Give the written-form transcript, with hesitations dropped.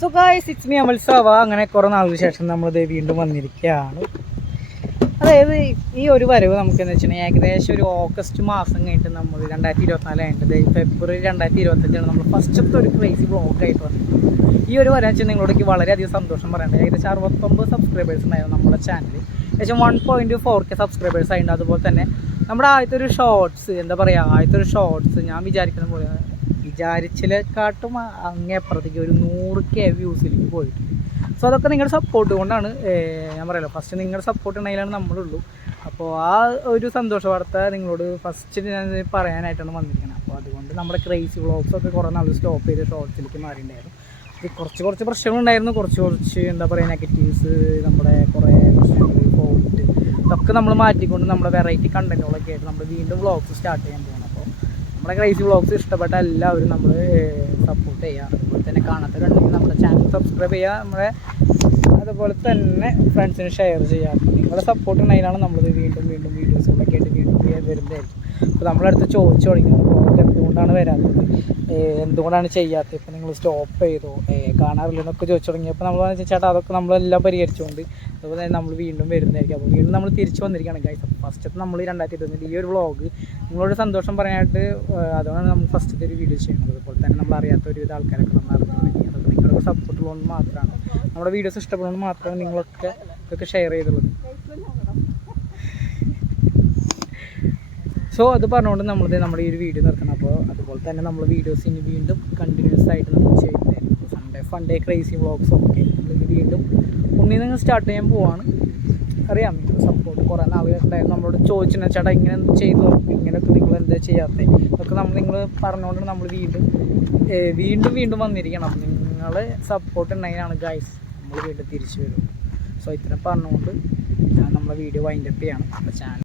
So guys it's me അമൽ സവ. അങ്ങനെ കുറേ നാളിന് ശേഷം നമ്മളിത് വീണ്ടും വന്നിരിക്കുകയാണ്. അതായത് ഈ ഒരു വരവ് നമുക്കെന്ന് വെച്ചിട്ടുണ്ടെങ്കിൽ ഏകദേശം ഒരു ഓഗസ്റ്റ് മാസം കഴിഞ്ഞിട്ട് നമ്മൾ 2024 കഴിഞ്ഞിട്ട് ഫെബ്രുവരി 2025 നമ്മൾ ഫസ്റ്റത്തെ ഒരു ക്രേസി വ്ളോഗായിട്ട് വന്നിട്ടുണ്ട്. ഈ ഒരു വരവ് വെച്ചാൽ നിങ്ങളോടേക്ക് വളരെയധികം സന്തോഷം പറയേണ്ടത്. ഏകദേശം 69 സബ്സ്ക്രൈബേഴ്സ് ഉണ്ടായിരുന്നു നമ്മുടെ ചാനൽ. ഏകദേശം 1.4K സബ്സ്ക്രൈബേഴ്സ് ആയിട്ടുണ്ട്. അതുപോലെ തന്നെ നമ്മുടെ ആദ്യത്തെ ഒരു ഷോർട്സ് ആദ്യത്തെ ഒരു ഷോർട്സ് ഞാൻ വിചാരിക്കുന്ന പോലെ വിചാരിച്ചതിനെക്കാട്ടും അങ്ങേപ്പുറത്തേക്ക് ഒരു 100K വ്യൂസിലേക്ക് പോയിട്ടുണ്ട്. സോ അതൊക്കെ നിങ്ങളുടെ സപ്പോർട്ട് കൊണ്ടാണ്. ഞാൻ പറയല്ലോ, ഫസ്റ്റ് നിങ്ങളുടെ സപ്പോർട്ട് ഉണ്ടെങ്കിലാണ് നമ്മളുള്ളൂ. അപ്പോൾ ആ ഒരു സന്തോഷ വാർത്ത നിങ്ങളോട് ഫസ്റ്റ് ഞാൻ പറയാനായിട്ടാണ് വന്നിരിക്കുന്നത്. അപ്പോൾ അതുകൊണ്ട് നമ്മുടെ ക്രേസി വ്ളോഗ്സൊക്കെ കുറേ നാൾ സ്റ്റോപ്പ് ചെയ്ത് ഷോർട്സിലേക്ക് മാറിയിട്ടുണ്ടായിരുന്നു. ഇത് കുറച്ച് പ്രശ്നങ്ങളുണ്ടായിരുന്നു. കുറച്ച് എന്താ പറയുക, നെഗറ്റീവ്സ്, നമ്മുടെ കുറേ പ്രശ്നങ്ങൾ, ഫോൾട്ട്, ഇതൊക്കെ നമ്മൾ മാറ്റിക്കൊണ്ട് നമ്മുടെ വെറൈറ്റി കണ്ടൻറ്റുകളൊക്കെ ആയിട്ട് നമ്മൾ വീണ്ടും വ്ളോഗ്സ് സ്റ്റാർട്ട് ചെയ്യാൻ പോകുന്നത്. അപ്പോൾ നമ്മുടെ ക്രേസി വ്ളോഗ്സ് ഇഷ്ടപ്പെട്ട എല്ലാവരും നമ്മൾ സപ്പോർട്ട് ചെയ്യുക. അതുപോലെ തന്നെ കാണാത്തവരുണ്ടെങ്കിൽ നമ്മുടെ ചാനൽ സബ്സ്ക്രൈബ് ചെയ്യുക. അതുപോലെ തന്നെ ഫ്രണ്ട്സിന് ഷെയർ ചെയ്യുക. നിങ്ങളുടെ സപ്പോർട്ട് ഉണ്ടെങ്കിലാണ് നമ്മളിത് വീണ്ടും വീഡിയോസുകളൊക്കെ ആയിട്ട് വീണ്ടും വരുന്നതായിരിക്കും. അപ്പോൾ നമ്മളടുത്ത് ചോദിച്ചു തുടങ്ങി വ്ളോഗ് എന്തുകൊണ്ടാണ് വരാത്തത്, എന്തുകൊണ്ടാണ് ചെയ്യാത്തത്, ഇപ്പോൾ നിങ്ങൾ സ്റ്റോപ്പ് ചെയ്തോ, കാണാറില്ലെന്നൊക്കെ ചോദിച്ചു തുടങ്ങിയപ്പോൾ നമ്മൾ ചേട്ടാ അതൊക്കെ നമ്മളെല്ലാം പരിഹരിച്ചുകൊണ്ട് അതുപോലെ തന്നെ നമ്മൾ വീണ്ടും വരുന്നതായിരിക്കും. അപ്പോൾ വീണ്ടും നമ്മൾ തിരിച്ചു വന്നിരിക്കുകയാണ് ഗൈസ്. അപ്പോൾ ഫസ്റ്റത്തെ നമ്മൾ 2025 ഈ ഒരു വ്ളോഗ് നിങ്ങളോട് സന്തോഷം പറയാനായിട്ട് അതുകൊണ്ടാണ് നമ്മൾ ഫസ്റ്റത്തെ ഒരു വീഡിയോ ചെയ്യുന്നത്. അതുപോലെ തന്നെ നമ്മൾ അറിയാത്ത ഒരുവിധ ആൾക്കാരൊക്കെ നമ്മൾ അറിഞ്ഞു തുടങ്ങി. അതൊക്കെ നിങ്ങളുടെ സപ്പോർട്ട് ഉള്ളതുകൊണ്ട് മാത്രമാണ്, നമ്മുടെ വീഡിയോസ് ഇഷ്ടപ്പെടുന്നത് മാത്രമാണ് നിങ്ങളൊക്കെ ഇതൊക്കെ ഷെയർ ചെയ്തുള്ളത്. സോ അത് പറഞ്ഞുകൊണ്ട് നമ്മുടെ ഈ ഒരു വീഡിയോ നിർത്തണം. അപ്പോൾ അതുപോലെ തന്നെ നമ്മൾ വീഡിയോസ് ഇനി വീണ്ടും കണ്ടിന്യൂസ് ആയിട്ട് നമ്മൾ ചെയ്യുന്നതായിരിക്കും. ഫണ്ടേ ക്രേസി വ്ളോഗ്സ് ഒക്കെ നമ്മളിനി വീണ്ടും നിങ്ങൾ സ്റ്റാർട്ട് ചെയ്യാൻ പോവാണ്. അറിയാം, നിങ്ങൾ സപ്പോർട്ട് കുറേ നാളുകളുണ്ടായിരുന്നു. നമ്മളോട് ചോദിച്ചിട്ടുണ്ടെങ്കിൽ ചേട്ടാ ഇങ്ങനെ ചെയ്തു നോക്കും, ഇങ്ങനെയൊക്കെ നിങ്ങൾ എന്താ ചെയ്യാത്തത്, ഇതൊക്കെ നിങ്ങൾ പറഞ്ഞുകൊണ്ട് നമ്മൾ വീണ്ടും വന്നിരിക്കണം. അപ്പം നിങ്ങൾ സപ്പോർട്ട് ഉണ്ടെങ്കിലാണ് ഗൈസ് നമ്മൾ വീണ്ടും തിരിച്ചു വരും. സോ ഇത്രയും പറഞ്ഞുകൊണ്ട് ഞാൻ നമ്മളെ വീഡിയോ വൈൻഡപ്പ് ചെയ്യണം. അപ്പോൾ ചാനൽ